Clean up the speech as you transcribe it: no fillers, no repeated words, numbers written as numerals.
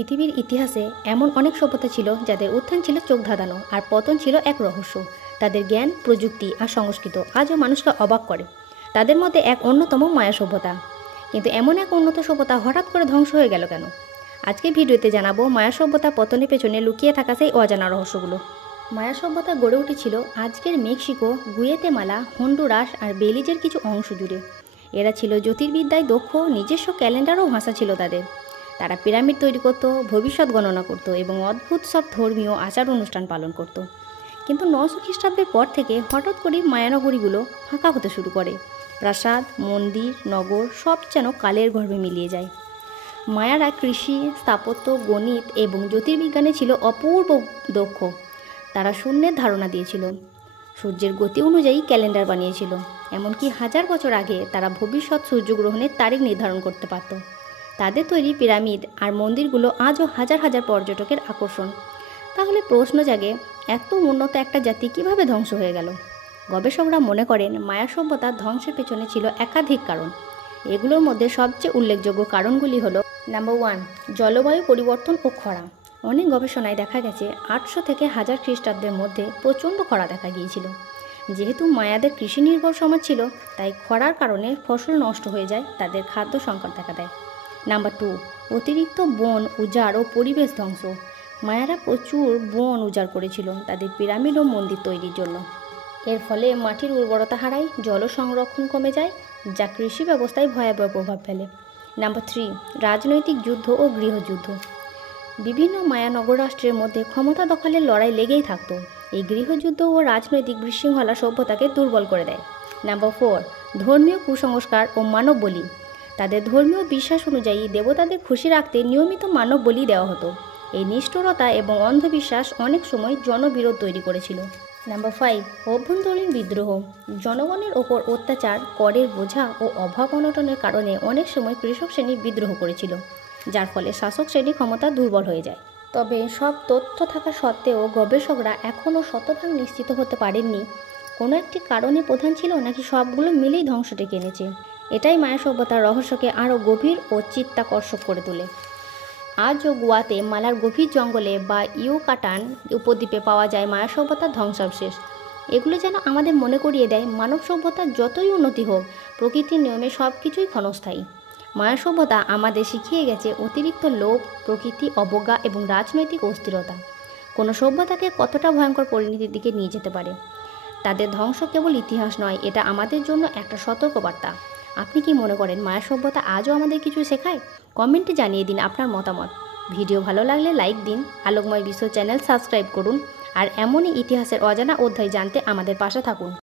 পৃথিবীর ইতিহাসে এমন অনেক সভ্যতা ছিল যাদের উত্থান ছিল চোখ ধাঁধানো আর পতন ছিল এক রহস্য। তাদের জ্ঞান, প্রযুক্তি আর সংস্কৃত আজও মানুষকে অবাক করে। তাদের মধ্যে এক অন্যতম মায়া সভ্যতা। কিন্তু এমন এক উন্নত সভ্যতা হঠাৎ করে ধ্বংস হয়ে গেল কেন? আজকে ভিডিওতে জানাবো মায়া সভ্যতা পতনের পেছনে লুকিয়ে থাকা সেই অজানা রহস্যগুলো। মায়া সভ্যতা গড়ে উঠেছিল আজকের মেক্সিকো, গুয়েতেমালা, হন্ডুরাস আর বেলিজের কিছু অংশ জুড়ে। এরা ছিল জ্যোতির্বিদ্যায় দক্ষ, নিজস্ব ক্যালেন্ডার ও ভাষা ছিল তাদের। তারা পিরামিড তৈরি করত, ভবিষ্যৎ গণনা করত এবং অদ্ভুত সব ধর্মীয় আচার অনুষ্ঠান পালন করত। কিন্তু 900 খ্রিস্টাব্দের পর থেকে হঠাৎ করে মায়ানগরীগুলো ফাঁকা হতে শুরু করে। প্রাসাদ, মন্দির, নগর সব যেন কালের গর্ভে মিলিয়ে যায়। মায়ারা কৃষি, স্থাপত্য, গণিত এবং জ্যোতির্বিজ্ঞানে ছিল অপূর্ব দক্ষ। তারা শূন্যের ধারণা দিয়েছিল, সূর্যের গতি অনুযায়ী ক্যালেন্ডার বানিয়েছিল, এমনকি 1000 বছর আগে তারা ভবিষ্যৎ সূর্যগ্রহণের তারিখ নির্ধারণ করতে পারত। তাদের তৈরি পিরামিড আর মন্দিরগুলো আজও হাজার হাজার পর্যটকের আকর্ষণ। তাহলে প্রশ্ন জাগে, এত উন্নত একটা জাতি কিভাবে ধ্বংস হয়ে গেল? গবেষকরা মনে করেন মায়া সভ্যতার ধ্বংসের পেছনে ছিল একাধিক কারণ। এগুলোর মধ্যে সবচেয়ে উল্লেখযোগ্য কারণগুলি হলো: নাম্বার 1, জলবায়ু পরিবর্তন ও খরা। অনেক গবেষণায় দেখা গেছে 800 থেকে 1000 খ্রিস্টাব্দের মধ্যে প্রচণ্ড খরা দেখা গিয়েছিল। যেহেতু মায়াদের কৃষি নির্ভর সমাজ ছিল, তাই খরার কারণে ফসল নষ্ট হয়ে যায়, তাদের খাদ্য সংকট দেখা দেয়। নাম্বার 2, অতিরিক্ত বন উজাড় ও পরিবেশ ধ্বংস। মায়ারা প্রচুর বন উজাড় করেছিল তাদের পিরামিড ও মন্দির তৈরির জন্য। এর ফলে মাটির উর্বরতা হারায়, জল সংরক্ষণ কমে যায়, যা কৃষি ব্যবস্থায় ভয়াবহ প্রভাব ফেলে। নাম্বার 3, রাজনৈতিক যুদ্ধ ও গৃহযুদ্ধ। বিভিন্ন মায়া নগররাষ্ট্রের মধ্যে ক্ষমতা দখলের লড়াই লেগেই থাকতো। এই গৃহযুদ্ধ ও রাজনৈতিক বিশৃঙ্খলা সভ্যতাকে দুর্বল করে দেয়। নাম্বার 4, ধর্মীয় কুসংস্কার ও মানব বলি। তাদের ধর্মীয় বিশ্বাস অনুযায়ী দেবতাদের খুশি রাখতে নিয়মিত মানব বলি দেওয়া হতো। এই নিষ্ঠুরতা এবং অন্ধবিশ্বাস অনেক সময় জনবিরোধ তৈরি করেছিল। নাম্বার 5, অভ্যন্তরীণ বিদ্রোহ। জনগণের ওপর অত্যাচার, করের বোঝা ও অভাব অনটনের কারণে অনেক সময় কৃষক শ্রেণী বিদ্রোহ করেছিল, যার ফলে শাসক শ্রেণী ক্ষমতা দুর্বল হয়ে যায়। তবে সব তথ্য থাকা সত্ত্বেও গবেষকরা এখনও শতভাগ নিশ্চিত হতে পারেননি কোনো একটি কারণে প্রধান ছিল নাকি সবগুলো মিলেই ধ্বংস ডেকে এনেছে। এটাই মায়া সভ্যতার রহস্যকে আরও গভীর ও চিত্তাকর্ষক করে তোলে। আজও গোয়াতে মালার গভীর জঙ্গলে বা ইউকাটান উপদ্বীপে পাওয়া যায় মায়া সভ্যতার ধ্বংসাবশেষ। এগুলো যেন আমাদের মনে করিয়ে দেয়, মানব সভ্যতার যতই উন্নতি হোক, প্রকৃতির নিয়মে সব কিছুই ক্ষণস্থায়ী। মায়া সভ্যতা আমাদের শিখিয়ে গেছে অতিরিক্ত লোভ, প্রকৃতি অবজ্ঞা এবং রাজনৈতিক অস্থিরতা কোনো সভ্যতাকে কতটা ভয়ঙ্কর পরিণতির দিকে নিয়ে যেতে পারে। তাদের ধ্বংস কেবল ইতিহাস নয়, এটা আমাদের জন্য একটা সতর্কবার্তা। আপনি কি মনে করেন মায়া সভ্যতা আজও আমাদের কিছু শেখায়? কমেন্টে জানিয়ে দিন আপনার মতামত। ভিডিও ভালো লাগলে লাইক দিন, আলোকময় বিশ্ব চ্যানেল সাবস্ক্রাইব করুন আর এমনই ইতিহাসের অজানা অধ্যায় জানতে আমাদের পাশে থাকুন।